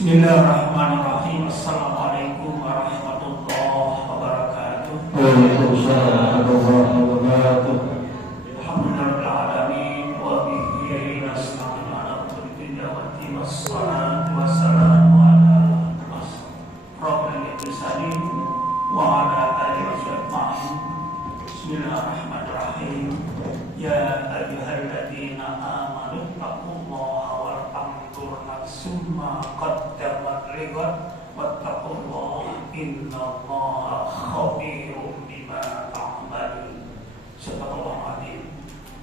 Bismillahirrahmanirrahim. Assalamualaikum warahmatullahi wabarakatuh. Waalaikumsalam warahmatullahi wabarakatuh. Alhamdulillahil alamin wa bihi nasta'in ala kulli da'watin wassalatu wassalamu ala asrofil mursalin wa ala alihi washabbihi. Bismillahirrahmanirrahim. Ya ayyuhalladzina amanu taqullaha wal tanzur nafsum ma qaddamat lighad wattaqullaha innallaha khabirum bima ta'malun. Subhanallah.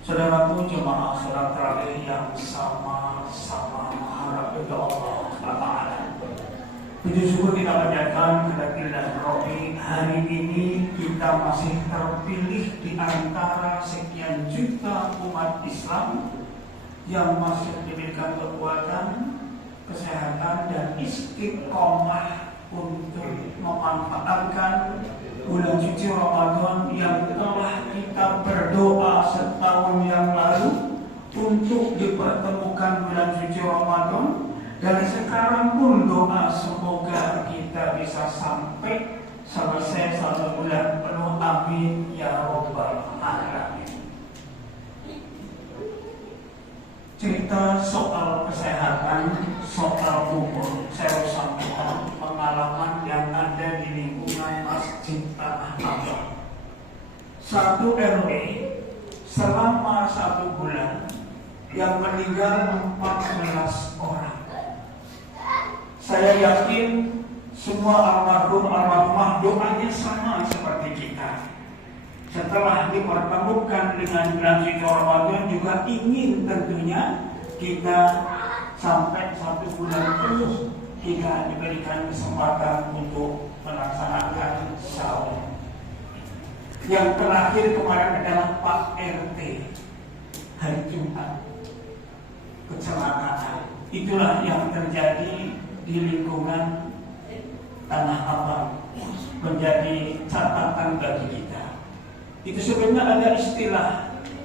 Saudaraku jemaah salat tarawih yang sama-sama mengharap kepada Allah Taala. Puji syukur kita panjatkan kepada Rabbi, hari ini kita masih terpilih di antara sekian juta umat Islam yang masih diberikan kekuatan, kesehatan dan istiqomah untuk memanfaatkan bulan suci Ramadan yang telah kita berdoa setahun yang lalu untuk dipertemukan bulan suci Ramadan, dan sekarang pun doa semoga kita bisa sampai selesai 1 bulan penuh, amin ya rabbal alamin. Cerita soal kesehatan, soal umur, saya sampaikan pengalaman yang ada di lingkungan Masjid Tanah Abang. 1 RW selama 1 bulan yang meninggal 14 orang. Saya yakin semua almarhumah doanya sama seperti kita. Setelah dipertemukan dengan bulan suci Ramadan juga ingin tentunya kita sampai 1 bulan penuh kita diberikan kesempatan untuk melaksanakan sahur. Yang terakhir kemarin adalah Pak RT hari Jumat, kecelakaan. Itulah yang terjadi di lingkungan Tanah Abang, menjadi catatan bagi kita. Itu sebenarnya ada istilah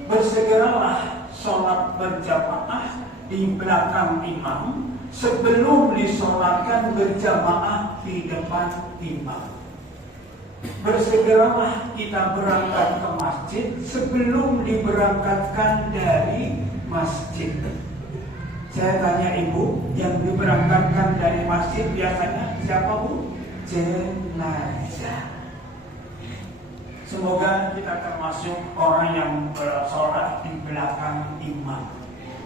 bersegeralah sholat berjamaah di belakang imam sebelum disolatkan berjamaah di depan imam. Bersegeralah kita berangkat ke masjid sebelum diberangkatkan dari masjid. Saya tanya ibu, yang diberangkatkan dari masjid biasanya siapa bu? Jenazah. Semoga kita termasuk orang yang bersolat di belakang imam,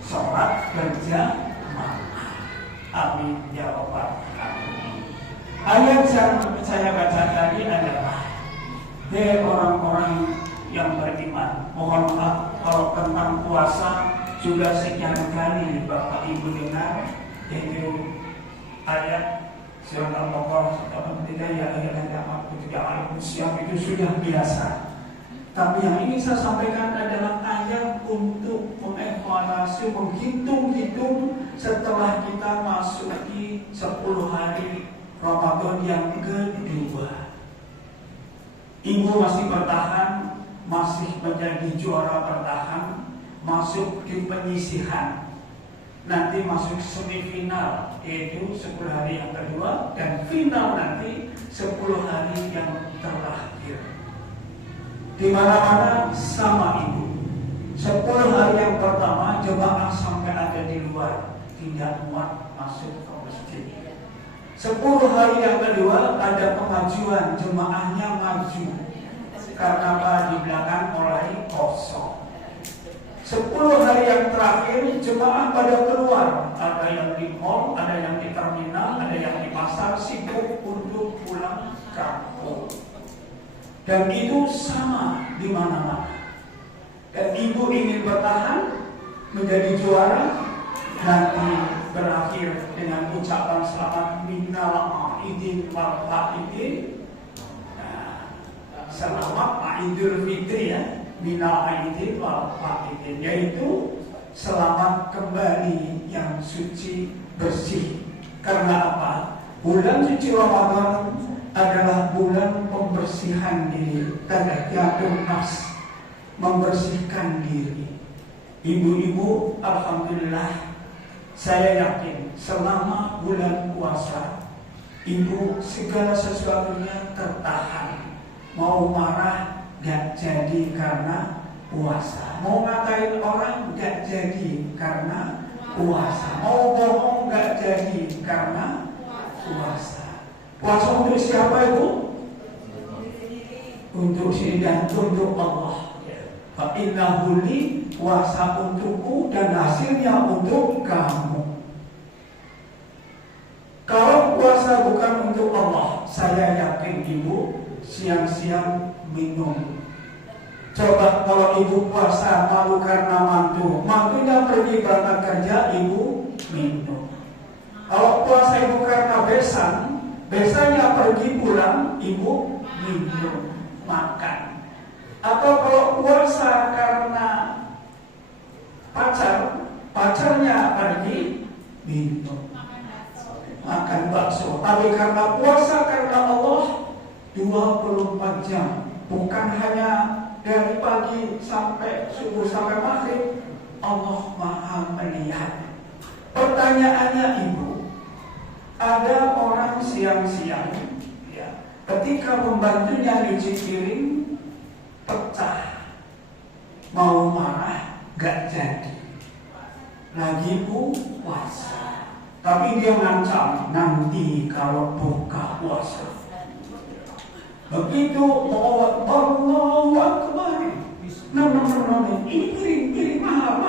solat berjamaah. Amin ya rabbal alamin. Ayat yang saya baca tadi adalah dari orang-orang yang beriman. Mohon maaf kalau tentang puasa sudah sekian kali Bapak Ibu dengar, yaitu ayat surat Al-Baqarah 83 ya ayat siap itu sudah biasa. Tapi yang ingin saya sampaikan adalah ayat untuk mengevaluasi, menghitung-hitung setelah kita masuki 10 hari Ramadan yang kedua. Ibu masih bertahan, masih menjadi juara bertahan, masuk di penyisihan, nanti masuk semifinal, yaitu 10 hari yang kedua, dan final nanti 10 hari yang terakhir. Di mana-mana sama ibu. 10 hari yang pertama jemaah sampai ada di luar, tidak muat masuk ke masjid. 10 hari yang kedua ada pengajuan, jemaahnya maju karena di belakang mulai kosong. 10 hari yang terakhir jemaah pada keluar, ada yang di mall, ada yang di terminal, ada yang di pasar, sibuk untuk pulang kampung. Dan itu sama di mana-mana. Dan ibu ingin bertahan menjadi juara, nanti berakhir dengan ucapan selamat minal aidin wal faidin. Selamat Idul Fitri ya. Minal aidin wal faidin, yaitu selamat kembali yang suci bersih. Karena apa? Bulan suci Ramadan adalah bulan pembersihan diri, tazkiyatun nafs, membersihkan diri. Ibu-ibu alhamdulillah Saya yakin selama bulan puasa ibu segala sesuatunya tertahan. Mau marah gak jadi karena puasa, mau ngatain orang gak jadi karena puasa, mau bohong gak jadi karena puasa. Puasa untuk siapa ibu? Untuk sini dan untuk Allah. Fa innahu li, puasa untukku dan hasilnya untuk kamu. Kalau puasa bukan untuk Allah, saya yakin ibu siang-siang minum. Coba kalau ibu puasa malu karena mantunya pergi berangkat kerja, ibu minum. Kalau puasa ibu karena besannya pergi pulang, ibu minum, makan. Atau kalau puasa karena pacarnya pergi, minum, makan bakso. Tapi karena puasa karena Allah 24 jam, bukan hanya dari pagi sampai subuh sampai maghrib, Allah Maha melihat. Pertanyaannya ibu, ada orang siang-siang ya, ketika membantunya nyuci piring pecah, mau marah gak jadi, lagi puasa, tapi dia ngancam nanti kalau buka puasa. Begitu Allahu Akbar, ini piring mahal.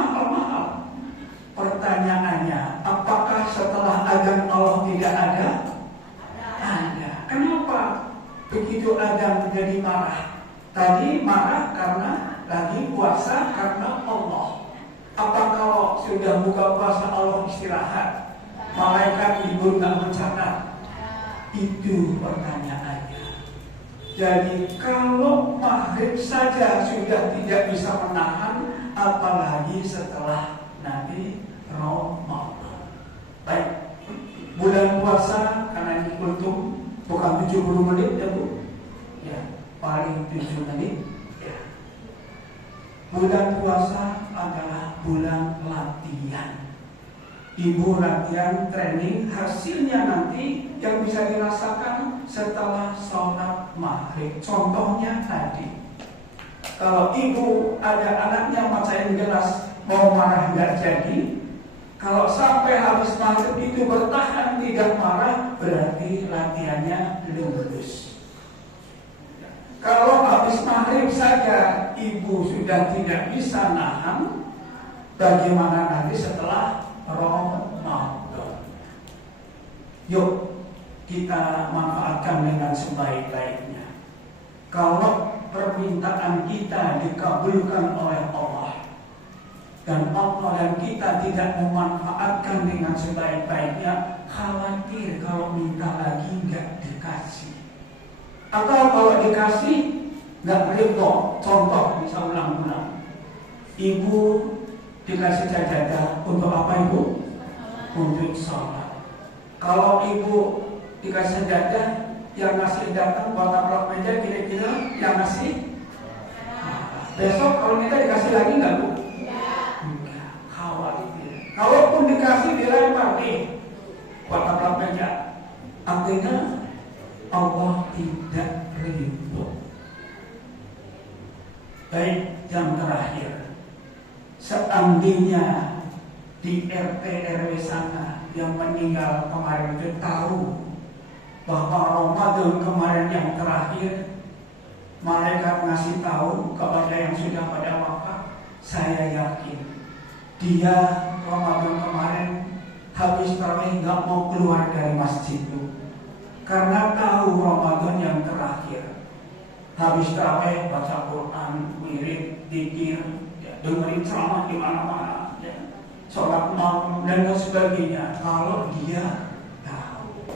Pertanyaannya, apakah setelah azan Allah tidak ada? Ada. Kenapa begitu azan jadi marah? Tadi marah karena lagi puasa karena Allah. Apa kalau sudah buka puasa Allah istirahat? Malaikat libur nggak mencatat? Itu pertanyaannya. Jadi kalau maghrib saja sudah tidak bisa menahan, apalagi setelah nanti Ramadan. Baik, bulan puasa karena ini kultum bukan 70 menit ya Bu, ya paling 7 menit ya. Bulan puasa adalah bulan latihan. Ibu latihan training, hasilnya nanti yang bisa dirasakan setelah sholat maghrib. Contohnya tadi, kalau ibu ada anaknya macain gelas mau marah nggak jadi, kalau sampai habis maghrib itu bertahan tidak marah, berarti latihannya lulus. Kalau habis maghrib saja ibu sudah tidak bisa nahan, bagaimana nanti setelah Ramadan? Yuk kita manfaatkan dengan sebaik-baiknya. Kalau permintaan kita dikabulkan oleh Allah dan Allah dan kita tidak memanfaatkan dengan sebaik-baiknya, khawatir kalau minta lagi nggak dikasih. Atau kalau dikasih nggak ridho. Contoh bisa ulang-ulang, ibu dikasih sajadah untuk apa ibu? Untuk sholat. Kalau ibu dikasih sajadah, yang ngasih datang bawa taplak meja, kira-kira yang ngasih besok kalau kita dikasih lagi nggak bu? Enggak, khawatir. Kalaupun dikasih dilempar nih bawa taplak meja, artinya Allah tidak ridho. Baik, yang terakhir, seandainya di RT RW sana yang meninggal kemarin itu tahu bahwa Ramadan kemarin yang terakhir, malaikat ngasih tahu kepada yang sudah pada wafat, saya yakin dia Ramadan kemarin habis tarawih nggak mau keluar dari masjid itu, karena tahu Ramadan yang terakhir. Habis tarawih baca Quran, wirid, dzikir, dengerin ceramah di mana-mana, ya, sholat malam dan sebagainya. Kalau dia tahu,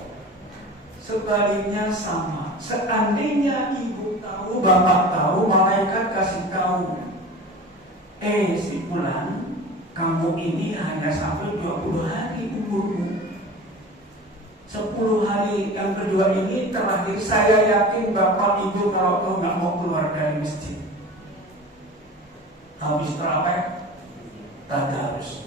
sebaliknya sama. Seandainya ibu tahu, bapak tahu, malaikat kasih tahu, si fulan, kamu ini hanya sampai 20 hari umurmu. 10 hari yang kedua ini terakhir. Saya yakin bapak ibu kalau tahu nggak mau keluar dari masjid. Habis tarawih tadarus,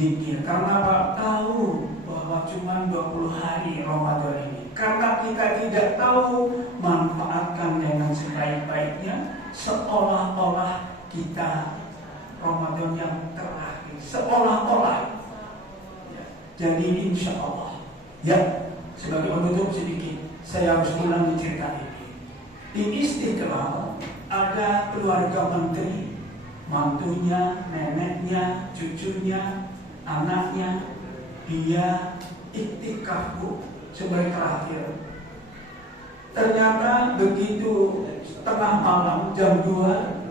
dikir. Karena Pak tahu bahwa cuma 20 hari Ramadan ini. Karena kita tidak tahu, manfaatkan dengan sebaik-baiknya, seolah-olah kita Ramadan yang terakhir, seolah-olah. Ya. Jadi insya Allah, ya, sebagai penutup sedikit, saya harus ulangi cerita ini. Di Istiqlal ada keluarga menteri, mantunya, neneknya, cucunya, anaknya, dia iktikaf Bu, sebagai terakhir. Ternyata begitu tengah malam jam 2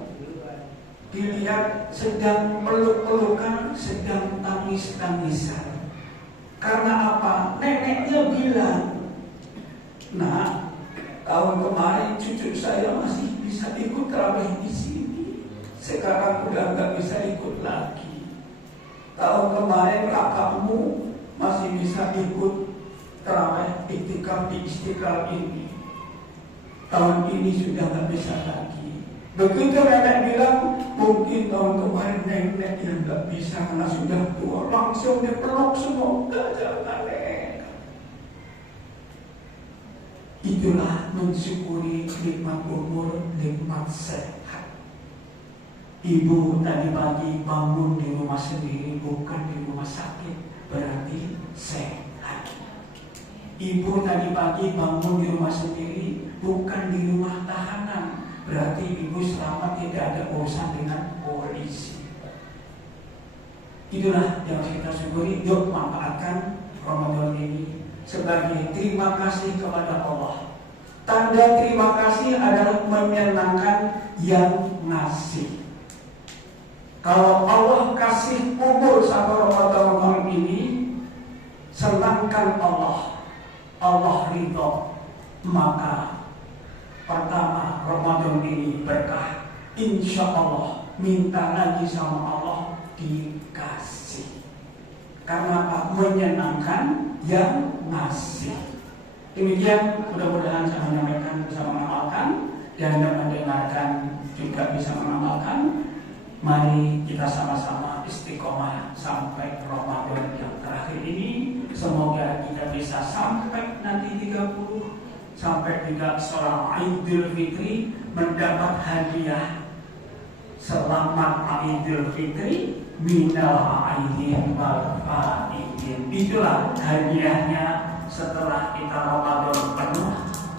dilihat sedang peluk-pelukan, sedang tangis-tangisan. Karena apa? Neneknya bilang, "Nah, tahun kemarin cucu saya masih bisa ikut tarawih di sini. Sekarang udah nggak bisa ikut lagi. Tahun kemarin kakakmu masih bisa ikut tarawih iktikaf di Istiqlal ini. Tahun ini sudah nggak bisa lagi." Begitu nenek bilang, mungkin tahun kemarin nenek yang nggak bisa karena sudah tua, langsung dipeluk semua. Jangan nenek. Itulah mensyukuri nikmat umur, nikmat sehat. Ibu tadi pagi bangun di rumah sendiri, bukan di rumah sakit, berarti sehat. Ibu tadi pagi bangun di rumah sendiri, bukan di rumah tahanan, berarti ibu selamat, tidak ada urusan dengan polisi. Itulah yang kita syukuri. Yuk manfaatkan Ramadan ini sebagai terima kasih kepada Allah. Tanda terima kasih adalah menyenangkan yang ngasih. Kalau Allah kasih umur sampai Ramadan ini, senangkan Allah, Allah ridho, maka pertama Ramadan ini berkah. Insya Allah minta lagi sama Allah dikasih. Karena apa? Menyenangkan yang ngasih. Demikian, mudah-mudahan saya menyampaikan bisa mengamalkan dan mendengarkan juga bisa mengamalkan. Mari kita sama-sama istiqomah sampai Ramadan yang terakhir ini. Semoga kita bisa sampai nanti 30 sampai juga sholat Idul Fitri mendapat hadiah selamat Idul Fitri minal aidin wal faidin. Itulah hadiahnya setelah kita Ramadan penuh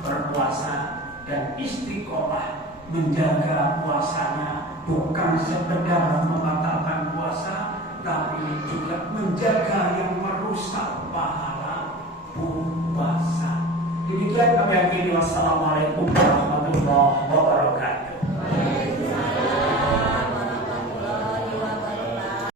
berpuasa dan istiqomah menjaga puasanya. Bukan sekedar membatalkan puasa, tapi juga menjaga yang merusak pahala puasa. Demikian kami akhiri. Wassalamualaikum warahmatullahi wabarakatuh.